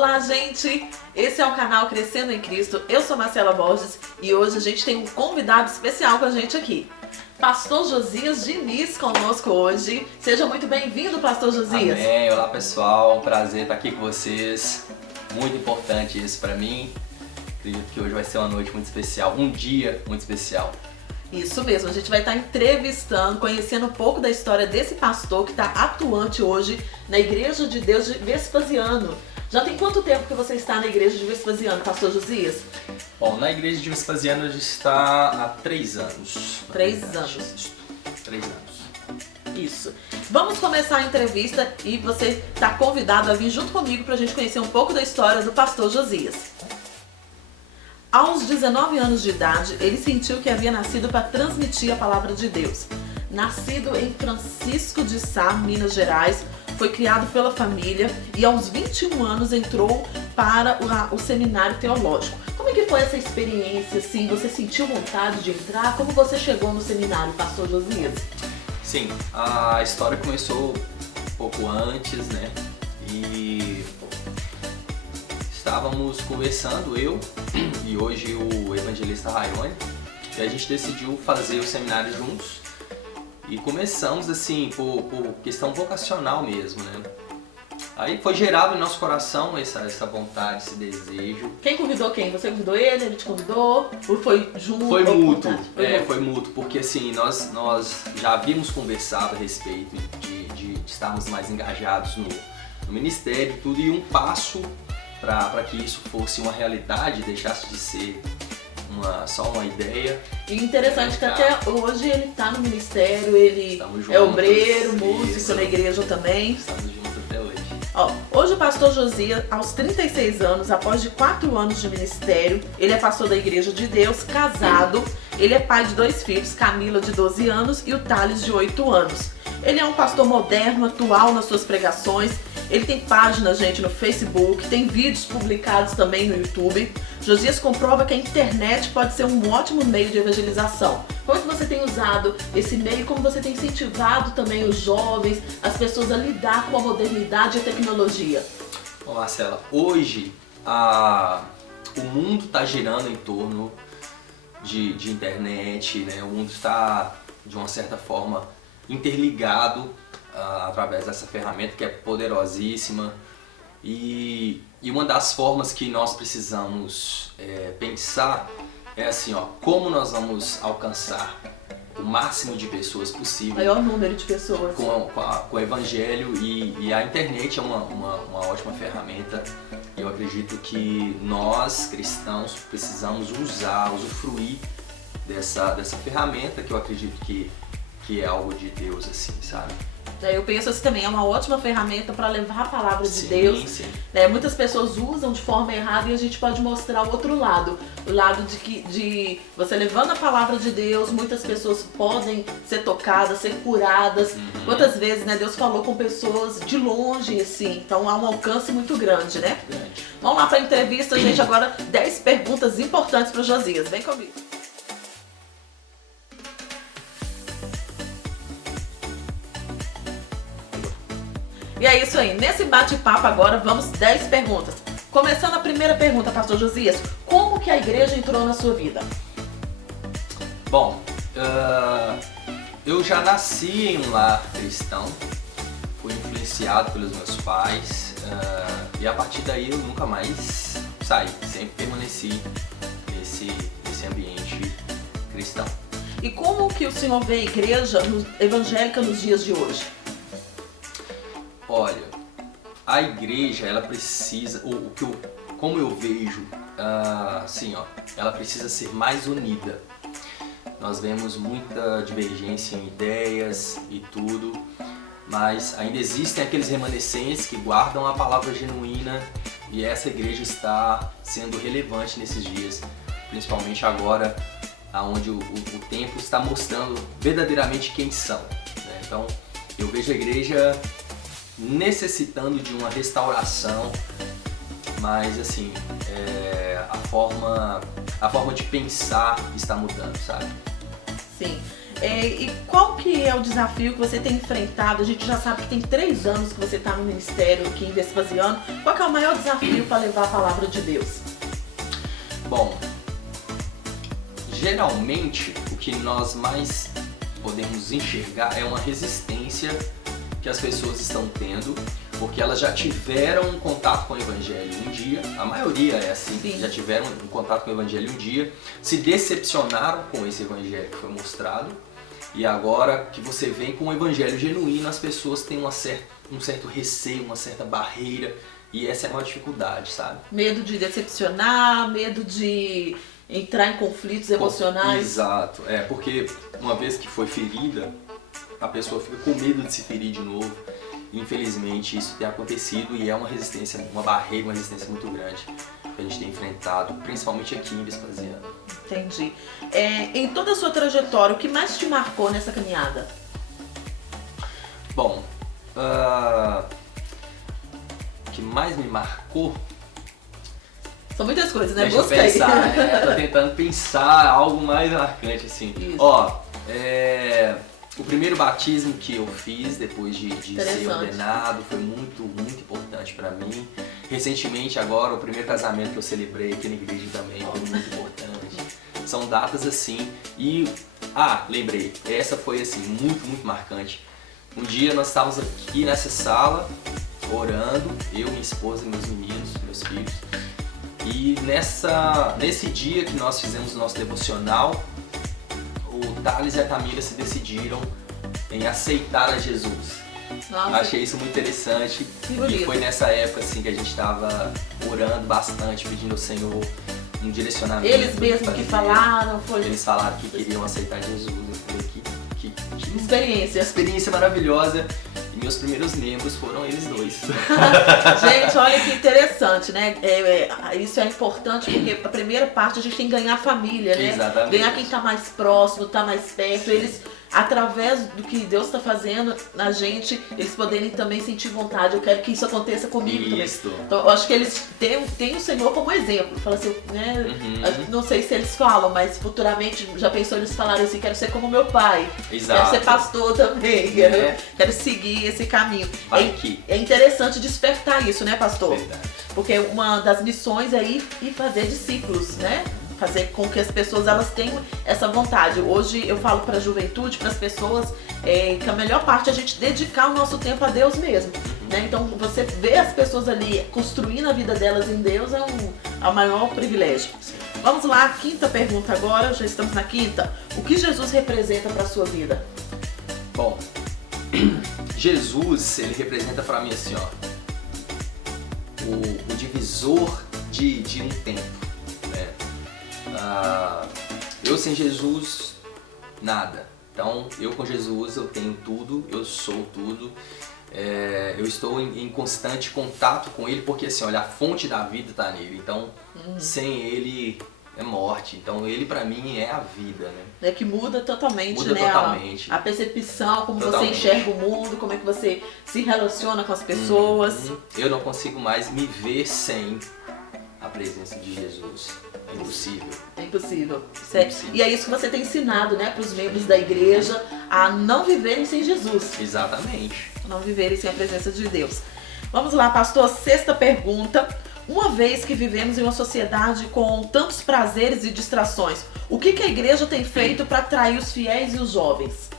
Olá, gente! Esse é o canal Crescendo em Cristo. Eu sou Marcela Borges e hoje a gente tem um convidado especial com a gente aqui. Pastor Josias Diniz conosco hoje. Seja muito bem-vindo, Pastor Josias. Amém. Olá, pessoal. Um prazer estar aqui com vocês. Muito importante isso para mim. Acredito que hoje vai ser uma noite muito especial, um dia muito especial. Isso mesmo, a gente vai estar entrevistando, conhecendo um pouco da história desse pastor que está atuante hoje na Igreja de Deus de Vespasiano. Já tem quanto tempo que você está na Igreja de Vespasiano, Pastor Josias? Bom, na Igreja de Vespasiano a gente está há 3 anos. 3 anos. Isso, 3 anos. Isso. Vamos começar a entrevista e você está convidado a vir junto comigo para a gente conhecer um pouco da história do pastor Josias. Aos 19 anos de idade, ele sentiu que havia nascido para transmitir a palavra de Deus. Nascido em Francisco de Sá, Minas Gerais, foi criado pela família e aos 21 anos entrou para o seminário teológico. Como é que foi essa experiência, assim? Você sentiu vontade de entrar? Como você chegou no seminário, pastor Josias? Sim, a história começou um pouco antes, né? E estávamos conversando, eu e hoje o evangelista Rayone, e a gente decidiu fazer o seminário juntos. E começamos assim, por questão vocacional mesmo, né? Aí foi gerado em nosso coração essa vontade, esse desejo. Quem convidou quem? Você convidou ele? Ele te convidou? Ou foi junto? Foi mútuo, foi mútuo, porque assim, nós já havíamos conversado a respeito de estarmos mais engajados no ministério e tudo, e um passo para que isso fosse uma realidade, deixasse de ser só uma ideia. E interessante que até hoje ele está no ministério, ele juntos, é obreiro, músico isso, na igreja também. Estamos juntos até hoje. Hoje o pastor Josias, aos 36 anos, após de 4 anos de ministério, ele é pastor da Igreja de Deus, casado, ele é pai de 2 filhos, Camila de 12 anos e o Thales de 8 anos. Ele é um pastor moderno, atual nas suas pregações. Ele tem página, gente, no Facebook, tem vídeos publicados também no YouTube. Josias comprova que a internet pode ser um ótimo meio de evangelização. Como é que você tem usado esse meio? Como você tem incentivado também os jovens, as pessoas a lidar com a modernidade e a tecnologia? Bom, Marcela, hoje o mundo está girando em torno de internet, né? O mundo está, de uma certa forma, interligado através dessa ferramenta que é poderosíssima, e uma das formas que nós precisamos pensar é assim, como nós vamos alcançar o máximo de pessoas possível, Maior número de pessoas com o evangelho, e a internet é uma ótima ferramenta. Eu acredito que nós cristãos precisamos usufruir dessa ferramenta, que eu acredito que é algo de Deus, assim, sabe? Eu penso assim também, é uma ótima ferramenta para levar a palavra de Deus. Sim. Muitas pessoas usam de forma errada e a gente pode mostrar o outro lado. O lado de você levando a palavra de Deus, muitas pessoas podem ser tocadas, ser curadas. Quantas vezes, né, Deus falou com pessoas de longe, assim, então há um alcance muito grande, né? Vamos lá para a entrevista, gente, agora 10 perguntas importantes para o Josias. Vem comigo. E é isso aí, nesse bate-papo agora vamos 10 perguntas. Começando a primeira pergunta, pastor Josias, como que a igreja entrou na sua vida? Bom, eu já nasci em um lar cristão, fui influenciado pelos meus pais, e a partir daí eu nunca mais saí, sempre permaneci nesse ambiente cristão. E como que o senhor vê a igreja evangélica nos dias de hoje? Olha, a igreja, ela precisa, como eu vejo, assim, ela precisa ser mais unida. Nós vemos muita divergência em ideias e tudo, mas ainda existem aqueles remanescentes que guardam a palavra genuína, e essa igreja está sendo relevante nesses dias, principalmente agora, onde o tempo está mostrando verdadeiramente quem são, né? Então, eu vejo a igreja necessitando de uma restauração, mas assim, a forma de pensar está mudando, sabe? Sim. E qual que é o desafio que você tem enfrentado? A gente já sabe que tem 3 anos que você está no ministério aqui em Vespasiano. Qual que é o maior desafio para levar a palavra de Deus? Bom, geralmente o que nós mais podemos enxergar é uma resistência que as pessoas estão tendo, porque elas já tiveram um contato com o Evangelho um dia, a maioria é assim, Sim. já tiveram um contato com o Evangelho um dia, se decepcionaram com esse Evangelho que foi mostrado, e agora que você vem com o Evangelho genuíno, as pessoas têm um certo receio, uma certa barreira, e essa é uma dificuldade, sabe? Medo de decepcionar, medo de entrar em conflitos emocionais. Exato, porque uma vez que foi ferida, a pessoa fica com medo de se ferir de novo. Infelizmente isso tem acontecido e é uma resistência, uma barreira, uma resistência muito grande que a gente tem enfrentado, principalmente aqui em Vespasiano. Entendi. Em toda a sua trajetória, o que mais te marcou nessa caminhada? Bom, o que mais me marcou... São muitas coisas, né? Deixa Gostei. eu pensar, tô tentando pensar algo mais marcante, assim. Isso. O primeiro batismo que eu fiz depois de ser Interessante. ordenado foi muito, muito importante pra mim. Recentemente, agora, o primeiro casamento que eu celebrei aqui na igreja também foi muito importante. São datas assim. E, lembrei, essa foi assim, muito, muito marcante. Um dia nós estávamos aqui nessa sala, orando, eu, minha esposa e meus meninos, meus filhos. E nesse dia que nós fizemos o nosso devocional, o Thales e a Camila se decidiram em aceitar a Jesus. Nossa, Achei isso muito interessante. que bonito. E foi nessa época assim, que a gente estava orando bastante, pedindo ao Senhor um direcionamento. Eles mesmos que falaram, foi Eles falaram que queriam aceitar Jesus. Eu falei que experiência. experiência maravilhosa. E meus primeiros membros foram eles dois. Gente, olha que interessante, né? Isso é importante porque a primeira parte a gente tem que ganhar a família, né? Exatamente. Ganhar quem tá mais próximo, tá mais perto. Eles, através do que Deus está fazendo na gente, eles poderem também sentir vontade. Eu quero que isso aconteça comigo Isso. também. Então, eu acho que eles têm o Senhor como exemplo. Fala assim, né? Não sei se eles falam, mas futuramente já pensou eles falarem assim, quero ser como meu pai. Exato. Quero ser pastor também. Quero seguir esse caminho. É interessante despertar isso, né, pastor? Verdade. Porque uma das missões é ir fazer discípulos, né? Fazer com que as pessoas elas tenham essa vontade. Hoje eu falo para a juventude, para as pessoas, que a melhor parte é a gente dedicar o nosso tempo a Deus mesmo. Né? Então você vê as pessoas ali construindo a vida delas em Deus é o maior privilégio. Vamos lá, a quinta pergunta agora, já estamos na quinta. O que Jesus representa para a sua vida? Bom, Jesus, ele representa pra mim assim, o divisor de um tempo, né? Eu sem Jesus, nada. Então, eu com Jesus, eu tenho tudo, eu sou tudo. Eu estou em constante contato com Ele, porque assim, olha, a fonte da vida está nele. Então, sem Ele é morte. Então, Ele pra mim é a vida, né? É que muda totalmente, Muda né? totalmente. A percepção, como Totalmente. você enxerga o mundo, como é que você se relaciona com as pessoas. Eu não consigo mais me ver sem a presença de Jesus. É impossível. É impossível. Impossível. E é isso que você tem ensinado, né, para os membros da igreja a não viverem sem Jesus, Exatamente. a não viverem sem a presença de Deus. Vamos lá, pastor, sexta pergunta. Uma vez que vivemos em uma sociedade com tantos prazeres e distrações, o que a igreja tem feito para atrair os fiéis e os jovens?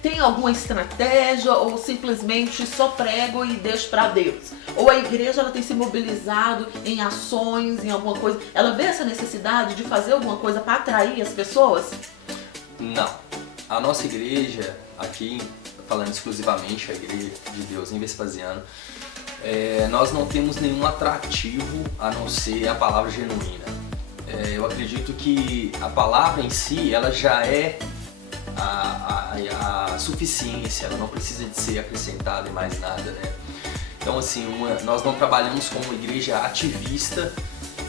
Tem alguma estratégia ou simplesmente só prego e deixo para Deus? Ou a igreja ela tem se mobilizado em ações, em alguma coisa? Ela vê essa necessidade de fazer alguma coisa para atrair as pessoas? Não. A nossa igreja, aqui, falando exclusivamente a Igreja de Deus em Vespasiano, nós não temos nenhum atrativo a não ser a palavra genuína. Eu acredito que a palavra em si, ela já é a suficiência, ela não precisa de ser acrescentada em mais nada, né? Então assim, nós não trabalhamos como uma igreja ativista,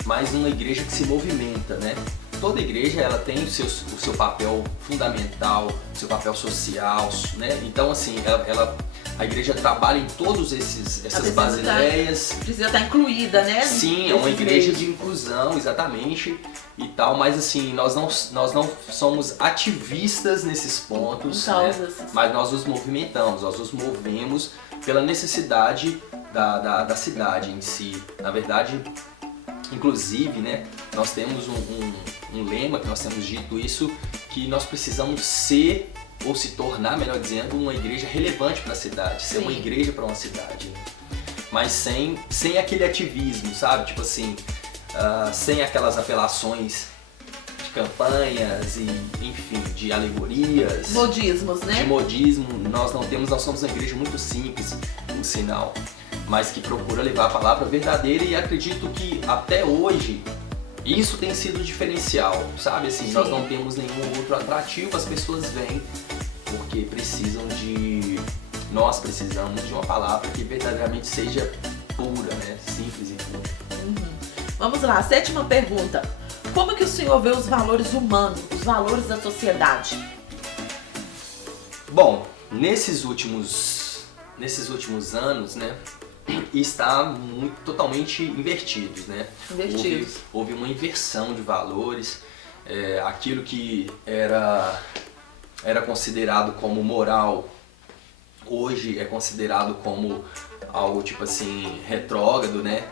mas uma igreja que se movimenta, né? toda igreja ela tem o seu papel fundamental, o seu papel social, né? Então assim, a igreja trabalha em todos essas basileias. Precisa estar incluída, né? Sim, é uma igreja de inclusão, exatamente, e tal, mas assim, nós não somos ativistas nesses pontos, né? Mas nós nos movimentamos, nós nos movemos pela necessidade da cidade em si. Na verdade, inclusive, né, nós temos um lema que nós temos dito isso, que nós precisamos ser, ou se tornar, melhor dizendo, uma igreja relevante para a cidade, ser uma igreja para uma cidade, né? Mas sem aquele ativismo, sabe? Tipo assim, sem aquelas apelações de campanhas e, enfim, de alegorias. Modismos, né? De modismo, nós somos uma igreja muito simples, por sinal, mas que procura levar a palavra verdadeira, e acredito que até hoje isso tem sido diferencial, sabe? Assim, nós não temos nenhum outro atrativo, as pessoas vêm porque nós precisamos de uma palavra que verdadeiramente seja pura, né? Simples e pura. Vamos lá, 7ª pergunta. Como que o senhor vê os valores humanos, os valores da sociedade? Bom, nesses últimos anos, né, está totalmente invertidos, né? Houve uma inversão de valores. Aquilo que era considerado como moral, hoje é considerado como algo tipo assim, retrógrado, né?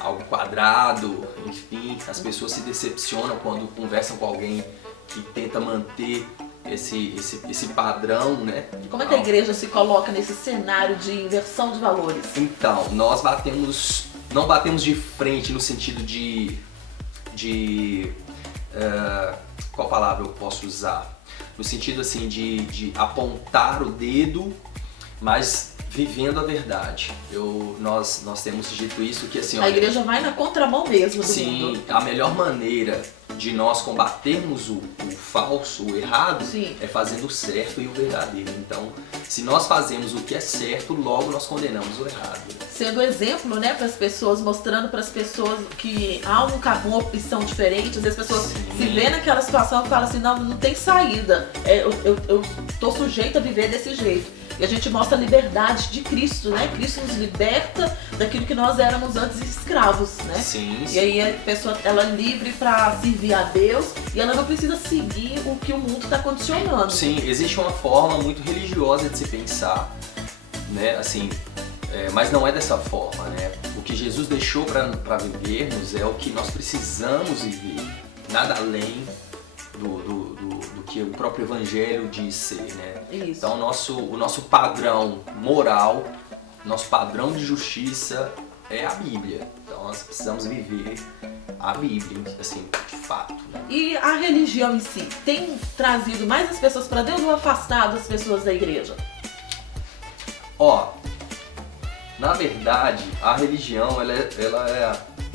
Algo quadrado, enfim. As pessoas se decepcionam quando conversam com alguém que tenta manter esse padrão, né? Como é que a igreja se coloca nesse cenário de inversão de valores? Então, nós não batemos de frente no sentido de qual palavra eu posso usar? No sentido assim de apontar o dedo, mas vivendo a verdade. Nós temos dito isso, que assim... A igreja vai na contramão mesmo do mundo. Sim, a melhor maneira de nós combatermos o falso, o errado, é fazendo o certo e o verdadeiro. Então, se nós fazemos o que é certo, logo nós condenamos o errado. Sendo exemplo, né, para as pessoas, mostrando para as pessoas que há uma opção diferente. Às vezes as pessoas se vê naquela situação e falam assim, não tem saída, eu tô sujeito a viver desse jeito. E a gente mostra a liberdade de Cristo, né? Cristo nos liberta daquilo que nós éramos antes escravos, né? Sim. E aí a pessoa, ela é livre para servir a Deus e ela não precisa seguir o que o mundo está condicionando. Sim, existe uma forma muito religiosa de se pensar, né? Assim, mas não é dessa forma, né? O que Jesus deixou para vivermos é o que nós precisamos viver, nada além do que o próprio Evangelho diz ser, né? Isso. Então o nosso padrão moral, nosso padrão de justiça é a Bíblia. Então nós precisamos viver a Bíblia, assim, de fato, né? E a religião em si tem trazido mais as pessoas para Deus ou afastado as pessoas da igreja? Na verdade, a religião,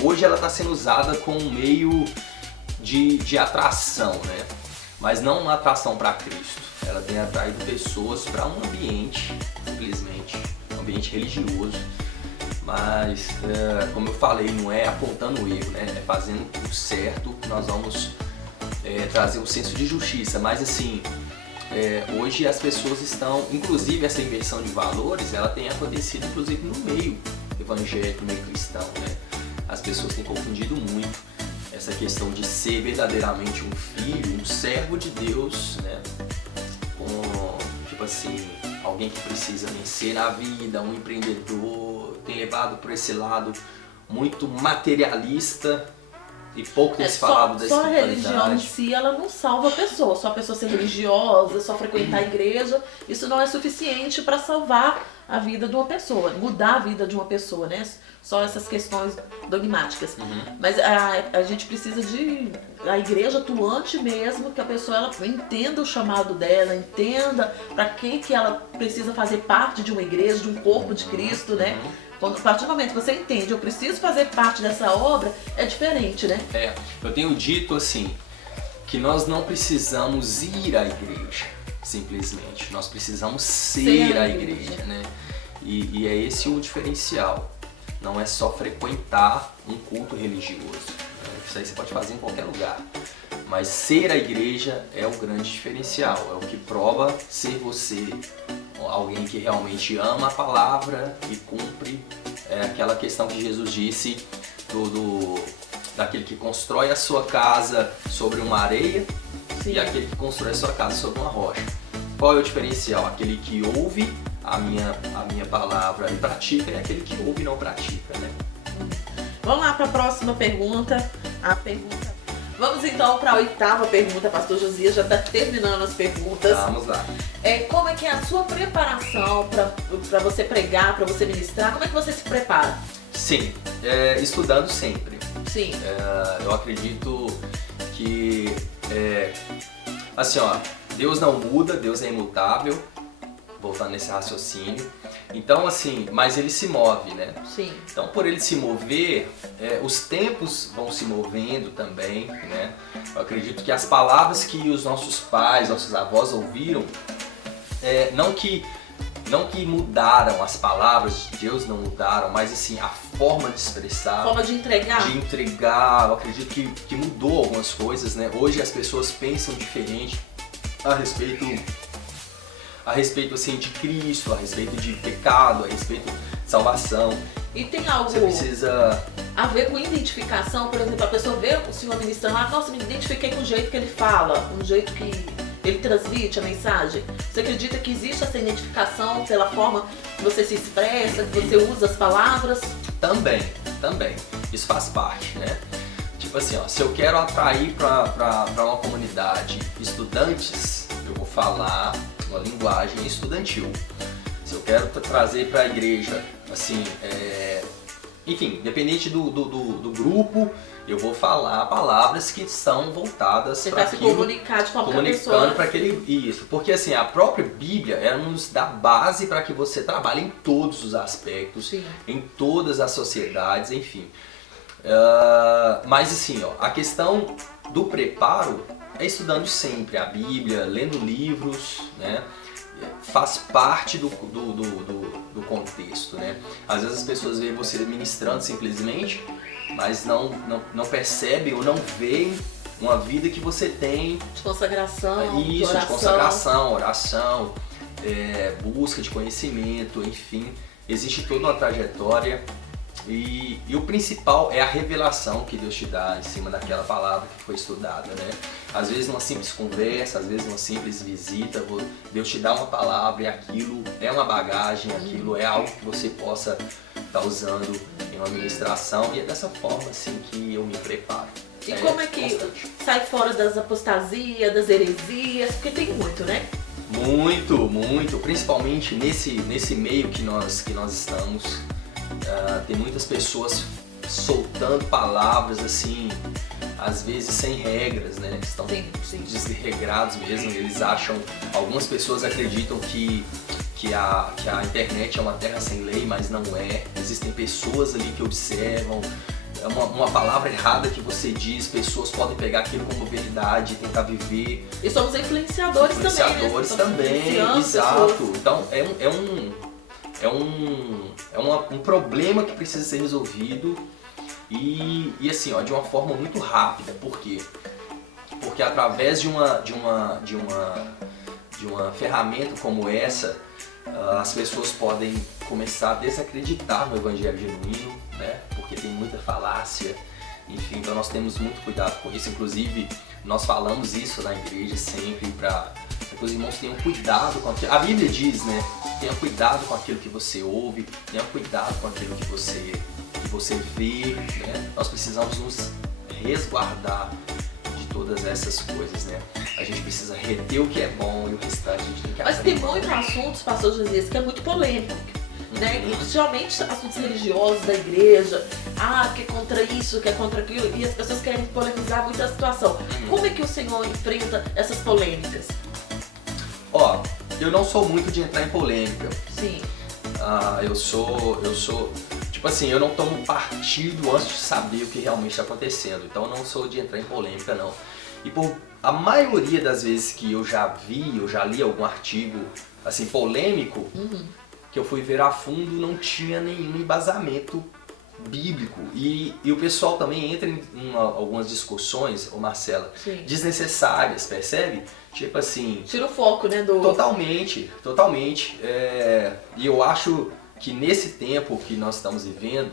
hoje ela está sendo usada como um meio de atração, né? Mas não uma atração para Cristo. Ela tem atraído pessoas para um ambiente, simplesmente, um ambiente religioso. Mas, como eu falei, não é apontando o erro, né? É fazendo o certo que nós vamos trazer um senso de justiça. Mas assim, hoje as pessoas estão, inclusive essa inversão de valores, ela tem acontecido inclusive no meio evangélico, no meio cristão, né? As pessoas têm confundido muito essa questão de ser verdadeiramente um filho, um servo de Deus, né? Com, tipo assim, alguém que precisa vencer na vida, um empreendedor, tem levado por esse lado muito materialista e pouco tem se falado da espiritualidade. Só a religião em si, ela não salva a pessoa. Só a pessoa ser religiosa, só frequentar a igreja, isso não é suficiente para salvar a vida de uma pessoa, mudar a vida de uma pessoa, né? Só essas questões dogmáticas. Mas a gente precisa a igreja atuante mesmo, que a pessoa ela entenda o chamado dela, entenda para que ela precisa fazer parte de uma igreja, de um corpo de Cristo, né? Quando, a partir do momento que você entende, eu preciso fazer parte dessa obra, é diferente, né? Eu tenho dito assim, que nós não precisamos ir à igreja, simplesmente. Nós precisamos ser a igreja, né? E é esse o diferencial. Não é só frequentar um culto religioso, né? Isso aí você pode fazer em qualquer lugar. Mas ser a igreja é o grande diferencial, é o que prova ser você alguém que realmente ama a palavra e cumpre aquela questão que Jesus disse daquele que constrói a sua casa sobre uma areia. Sim. E aquele que constrói a sua casa sobre uma rocha. Qual é o diferencial? Aquele que ouve a minha palavra e pratica, e aquele que ouve e não pratica, né? Vamos lá para a próxima pergunta. Vamos então para a 8ª pergunta, pastor Josias, já está terminando as perguntas. Vamos lá. Como é que é a sua preparação para você pregar, para você ministrar? Como é que você se prepara? Sim, estudando sempre. Sim. Eu acredito que, assim, ó, Deus não muda, Deus é imutável, voltando nesse raciocínio. Então, assim, mas ele se move, né? Sim. Então, por ele se mover, os tempos vão se movendo também, né? Eu acredito que as palavras que os nossos pais, nossos avós ouviram, não que mudaram as palavras de Deus, não mudaram, mas assim, a forma de expressar, a forma de entregar, eu acredito que mudou algumas coisas, né? Hoje as pessoas pensam diferente a respeito assim, de Cristo, a respeito de pecado, a respeito de salvação. E tem algo Você precisa a ver com identificação, por exemplo, a pessoa vê o senhor ministrando, nossa, me identifiquei com o jeito que ele fala, com o jeito que ele transmite a mensagem. Você acredita que existe essa identificação pela forma que você se expressa, que você usa as palavras? Também. Isso faz parte, né? Tipo assim, ó, se eu quero atrair para uma comunidade estudantes, eu vou falar uma linguagem estudantil. Se eu quero trazer para a igreja, assim, enfim, independente do grupo, eu vou falar palavras que são voltadas para aquilo. Você comunicar de forma comunicando para aquele isso, porque assim a própria Bíblia ela nos dá base para que você trabalhe em todos os aspectos, sim, em todas as sociedades, enfim. Mas assim, ó, a questão do preparo é estudando sempre a Bíblia, lendo livros, né? Faz parte do contexto, né? Às vezes as pessoas veem você ministrando simplesmente, mas não percebem ou não veem uma vida que você tem de consagração, isso, de consagração, oração, busca de conhecimento, enfim, existe toda uma trajetória e o principal é a revelação que Deus te dá em cima daquela palavra que foi estudada, né? Às vezes numa simples conversa, às vezes numa simples visita, Deus te dá uma palavra e aquilo é uma bagagem, aquilo é algo que você possa estar usando em uma ministração e é dessa forma assim que eu me preparo. E como é que sai fora das apostasias, das heresias? Porque tem muito, né? Muito, principalmente nesse meio que nós estamos. Tem muitas pessoas soltando palavras assim, às vezes sem regras, né? Estão desregrados mesmo. Eles acham, algumas pessoas acreditam que a internet é uma terra sem lei, mas não é. Existem pessoas ali que observam. Uma palavra errada que você diz, pessoas podem pegar aquilo como verdade e tentar viver. E somos influenciadores também, exato. Pessoas. Então é um problema que precisa ser resolvido e assim, ó, de uma forma muito rápida. Por quê? Porque através de uma ferramenta como essa, as pessoas podem começar a desacreditar no evangelho genuíno, né? Porque tem muita falácia, enfim, então nós temos muito cuidado com isso. Inclusive, nós falamos isso na igreja sempre para que os irmãos tenham cuidado com aquilo. A Bíblia diz, né? Tenha cuidado com aquilo que você ouve, tenha cuidado com aquilo que você vê, né? Nós precisamos nos resguardar de todas essas coisas, né? A gente precisa reter o que é bom e o restante a gente tem que abrir. Mas tem muitos assuntos, pastor Josias, que é muito polêmico, né? Principalmente assuntos religiosos da igreja, que é contra isso, que é contra aquilo, e as pessoas querem polemizar muito a situação. Como é que o Senhor enfrenta essas polêmicas? Ó, eu não sou muito de entrar em polêmica. Sim. Eu sou, tipo assim, eu não tomo partido antes de saber o que realmente está acontecendo. Então eu não sou de entrar em polêmica, não. E por a maioria das vezes que eu já li algum artigo assim polêmico, que eu fui ver a fundo, não tinha nenhum embasamento bíblico. E o pessoal também entra em algumas discussões, ô Marcela, Sim. desnecessárias, percebe? Tipo assim... Tira o foco, né? Totalmente. E eu acho que nesse tempo que nós estamos vivendo,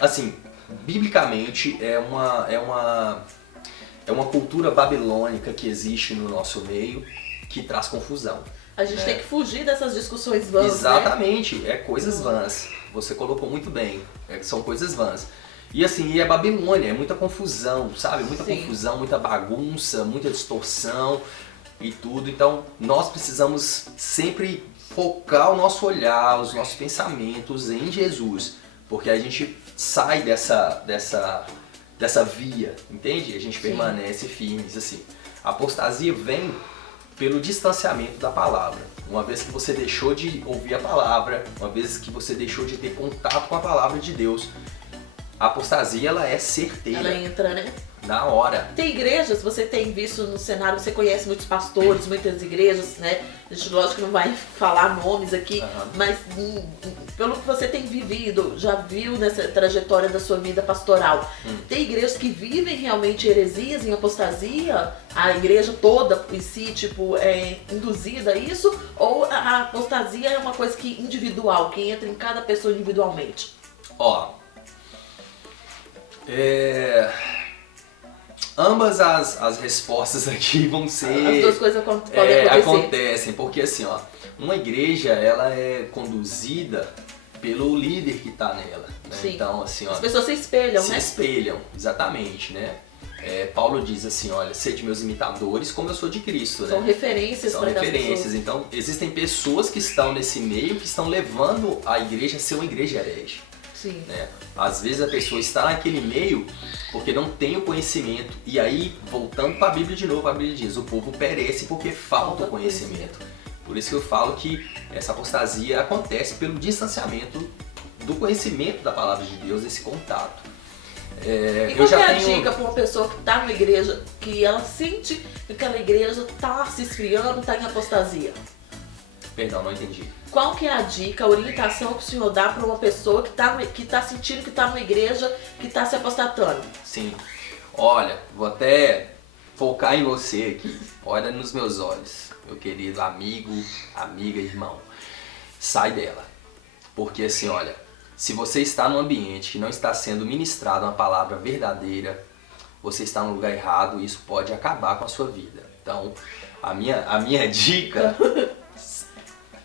assim, biblicamente é uma cultura babilônica que existe no nosso meio que traz confusão. A gente tem que fugir dessas discussões vãs, Exatamente, né? Coisas vãs. Você colocou muito bem, são coisas vãs. E assim, é Babilônia, é muita confusão, sabe? Muita confusão, muita bagunça, muita distorção e tudo. Então, nós precisamos sempre focar o nosso olhar, os nossos pensamentos em Jesus. Porque a gente sai dessa via, entende? A gente permanece firmes, assim. A apostasia vem pelo distanciamento da palavra. Uma vez que você deixou de ouvir a palavra, uma vez que você deixou de ter contato com a palavra de Deus, a apostasia, ela é certeira. Ela entra, né? Na hora. Tem igrejas, você tem visto no cenário, você conhece muitos pastores, muitas igrejas, né? A gente, lógico que não vai falar nomes aqui, mas pelo que você tem vivido, já viu nessa trajetória da sua vida pastoral, tem igrejas que vivem realmente heresias em apostasia? A igreja toda em si, tipo, é induzida a isso? Ou a apostasia é uma coisa que individual, que entra em cada pessoa individualmente? Ambas as respostas aqui vão ser... As duas coisas podem acontecer. Acontecem, porque assim, uma igreja, ela é conduzida pelo líder que está nela, né? Então, assim, as pessoas se espelham, né? Se espelham, exatamente, né? Paulo diz assim, olha, sede meus imitadores como eu sou de Cristo, São né? referências para as pessoas. Então, existem pessoas que estão nesse meio, que estão levando a igreja a ser uma igreja herege. Sim. Né? Às vezes a pessoa está naquele meio porque não tem o conhecimento. E aí, voltando para a Bíblia de novo, a Bíblia diz, o povo perece porque falta o conhecimento. Por isso que eu falo que essa apostasia acontece pelo distanciamento do conhecimento da palavra de Deus, esse contato. E qual é a dica para uma pessoa que está numa igreja, que ela sente que aquela igreja está se esfriando, está em apostasia? Perdão, não entendi. Qual que é a dica, a orientação que o senhor dá para uma pessoa que está sentindo que está numa igreja, que está se apostatando? Sim. Olha, vou até focar em você aqui. Olha nos meus olhos, meu querido amigo, amiga, irmão. Sai dela. Porque assim, olha, se você está num ambiente que não está sendo ministrado uma palavra verdadeira, você está no lugar errado e isso pode acabar com a sua vida. Então, a minha dica...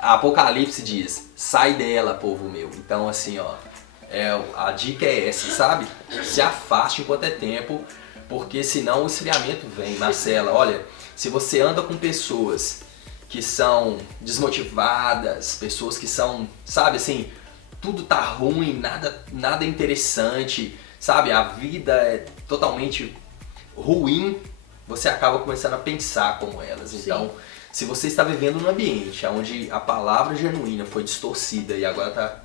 Apocalipse diz, sai dela, povo meu. Então assim, a dica é essa, sabe? Se afaste enquanto é tempo, porque senão o esfriamento vem. Marcela, olha, se você anda com pessoas que são desmotivadas, pessoas que são, sabe assim, tudo tá ruim, nada é interessante, sabe? A vida é totalmente ruim, você acaba começando a pensar como elas. Então, se você está vivendo num ambiente onde a palavra genuína foi distorcida e agora está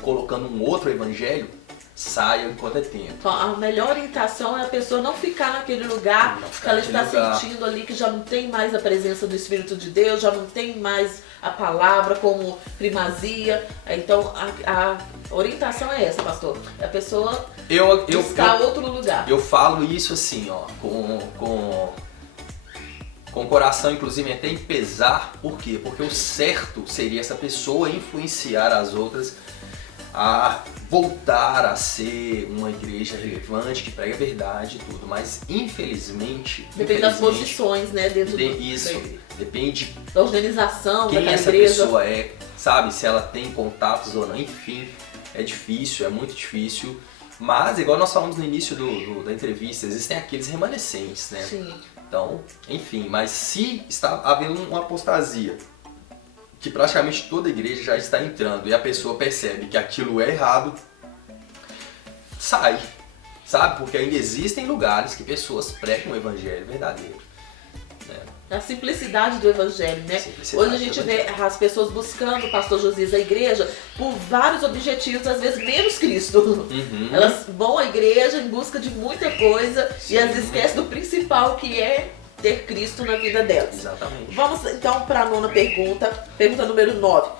colocando um outro evangelho, saia enquanto é tempo. Então, a melhor orientação é a pessoa não ficar naquele lugar que ela está sentindo ali, que já não tem mais a presença do Espírito de Deus, já não tem mais a palavra como primazia. Então, a orientação é essa, pastor. A pessoa buscar outro lugar. Eu falo isso assim, com o coração, inclusive, até em pesar. Por quê? Porque o certo seria essa pessoa influenciar as outras a voltar a ser uma igreja relevante, que prega a verdade e tudo. Mas, infelizmente... Depende das posições, né? Dentro depende da organização quem daquela essa igreja. Pessoa é, sabe? Se ela tem contatos ou não. Enfim, é difícil, é muito difícil. Mas, igual nós falamos no início da entrevista, existem aqueles remanescentes, né? Sim. Então, enfim, mas se está havendo uma apostasia, que praticamente toda igreja já está entrando e a pessoa percebe que aquilo é errado, sai, sabe? Porque ainda existem lugares que pessoas pregam o evangelho verdadeiro. Né? A simplicidade do evangelho, né? Hoje a gente vê as pessoas buscando o pastor Josias, a igreja, por vários objetivos, às vezes menos Cristo. Elas vão à igreja em busca de muita coisa e elas esquecem do principal, que é ter Cristo na vida delas. Exatamente. Vamos então para a nona pergunta, pergunta número 9.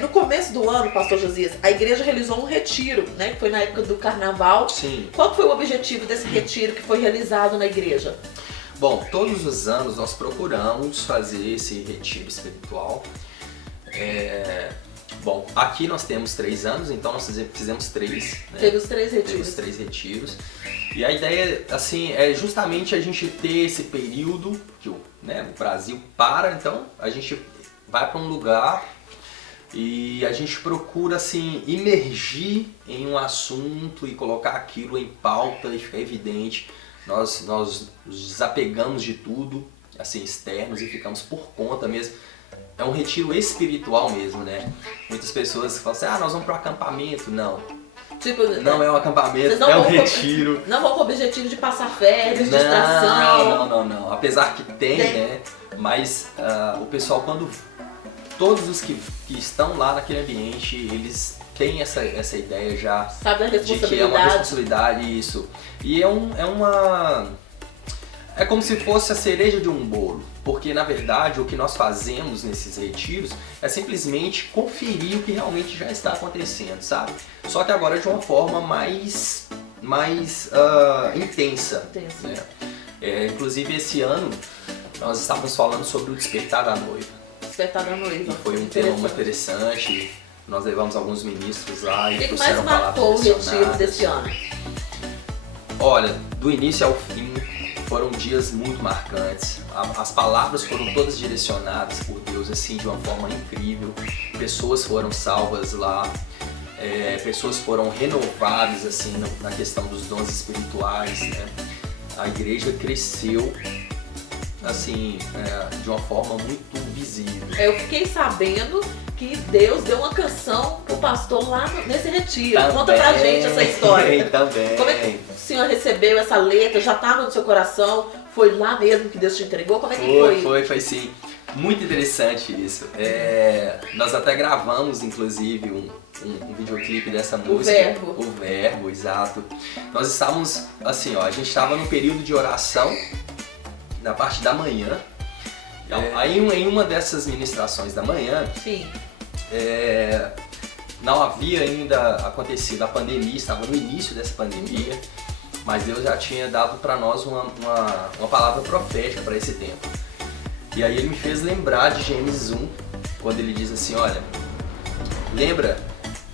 No começo do ano, pastor Josias, a igreja realizou um retiro, né? Que foi na época do carnaval. Sim. Qual foi o objetivo desse retiro que foi realizado na igreja? Bom, todos os anos nós procuramos fazer esse retiro espiritual. Bom, aqui nós temos 3 anos, então nós fizemos 3. Né? Teve os 3 retiros. Teve os 3 retiros. E a ideia, assim, é justamente a gente ter esse período que o Brasil para, então a gente vai para um lugar e a gente procura, assim, imergir em um assunto e colocar aquilo em pauta e ficar evidente. Nós nos desapegamos de tudo, assim, externos e ficamos por conta mesmo. É um retiro espiritual mesmo, né? Muitas pessoas falam assim, nós vamos para o acampamento. Não. Tipo, não é um acampamento, é um retiro. Não vão com o objetivo de passar férias, distração. Não. Apesar que tem, né? Mas o pessoal, todos os que estão lá naquele ambiente, eles têm essa ideia já. Sabe da responsabilidade. De que é uma responsabilidade, isso. E é como se fosse a cereja de um bolo, porque na verdade o que nós fazemos nesses retiros é simplesmente conferir o que realmente já está acontecendo, sabe? Só que agora de uma forma mais intensa. Né? Inclusive esse ano nós estávamos falando sobre o despertar da noiva. Despertar da noiva. E foi um tema muito interessante. Nós levamos alguns ministros lá e trouxeram palavras. O que mais marcou o retiro desse ano? Olha, do início ao fim foram dias muito marcantes. As palavras foram todas direcionadas por Deus, assim, de uma forma incrível. Pessoas foram salvas lá, pessoas foram renovadas, assim, na questão dos dons espirituais, né? A igreja cresceu, assim, de uma forma muito visível. Eu fiquei sabendo que Deus deu uma canção pro pastor lá nesse retiro. Também, conta pra gente essa história. Também. Como é que o senhor recebeu essa letra? Já estava no seu coração? Foi lá mesmo que Deus te entregou? Como é que foi? Foi sim. Muito interessante isso. Nós até gravamos, inclusive, um videoclipe dessa música. O Verbo, exato. Nós estávamos, assim, a gente estava no período de oração, na parte da manhã. Aí em uma dessas ministrações da manhã, sim. Não havia ainda acontecido a pandemia, estava no início dessa pandemia, mas Deus já tinha dado para nós uma palavra profética para esse tempo. E aí ele me fez lembrar de Gênesis 1, quando ele diz assim, olha, lembra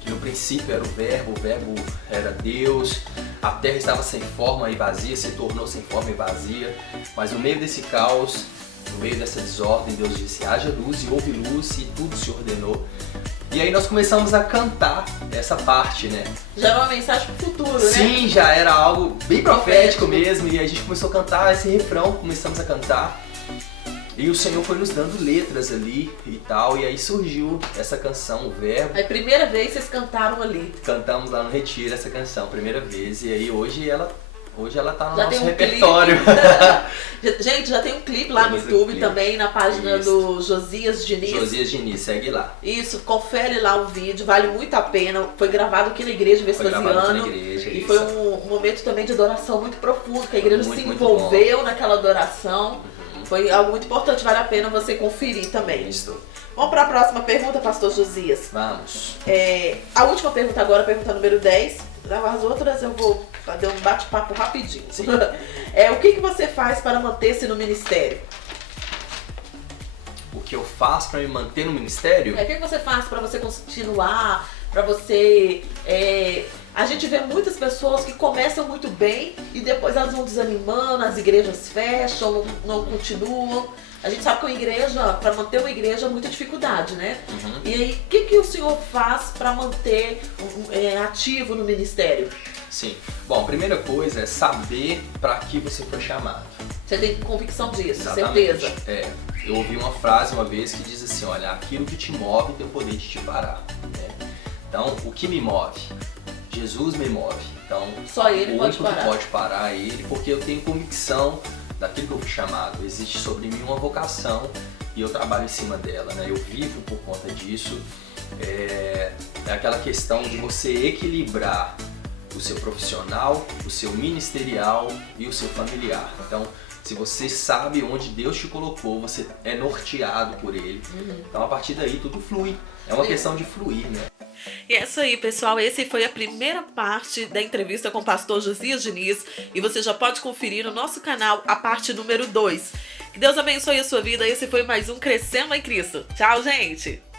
que no princípio era o verbo era Deus, a terra estava sem forma e vazia, se tornou sem forma e vazia, mas no meio desse caos, no meio dessa desordem, Deus disse, haja luz, e houve luz, e tudo se ordenou. E aí nós começamos a cantar essa parte, né? Já era uma mensagem pro futuro, né? Sim, já era algo bem profético mesmo, e a gente começou a cantar esse refrão, começamos a cantar. E o Senhor foi nos dando letras ali e tal, e aí surgiu essa canção, o Verbo. A primeira vez vocês cantaram ali. Cantamos lá no Retiro essa canção, primeira vez, e aí hoje ela tá no já nosso repertório. Gente, já tem um clipe lá no YouTube também, na página do Josias Diniz. Josias Diniz, segue lá. Isso, confere lá o vídeo, vale muito a pena. Foi gravado aqui na igreja Vespasiano. E foi um momento também de adoração muito profundo, que a igreja se envolveu naquela adoração. Foi algo muito importante, vale a pena você conferir também. Isso. Vamos para a próxima pergunta, pastor Josias. Vamos. A última pergunta agora, a pergunta número 10. As outras eu vou fazer um bate-papo rapidinho. O que você faz para manter-se no ministério? O que eu faço para me manter no ministério? O que você faz para você continuar, para você... A gente vê muitas pessoas que começam muito bem e depois elas vão desanimando, as igrejas fecham, não continuam. A gente sabe que uma igreja, para manter uma igreja, é muita dificuldade, né? Uhum. E aí, o que o senhor faz para manter ativo no ministério? Sim. Bom, a primeira coisa é saber para que você foi chamado. Você tem convicção disso, Exatamente. certeza? Eu ouvi uma frase uma vez que diz assim, olha, aquilo que te move tem o poder de te parar. Né? Então, o que me move? Jesus me move. Então, só ele pode parar. O único que pode parar é ele, porque eu tenho convicção daquilo que eu fui chamado. Existe sobre mim uma vocação e eu trabalho em cima dela, né? Eu vivo por conta disso. É aquela questão de você equilibrar o seu profissional, o seu ministerial e o seu familiar. Então, Se você sabe onde Deus te colocou, você é norteado por Ele. Então a partir daí tudo flui. É uma questão de fluir, né? E é isso aí, pessoal. Essa foi a primeira parte da entrevista com o pastor Josias Diniz. E você já pode conferir no nosso canal a parte número 2. Que Deus abençoe a sua vida. Esse foi mais um Crescendo em Cristo. Tchau, gente!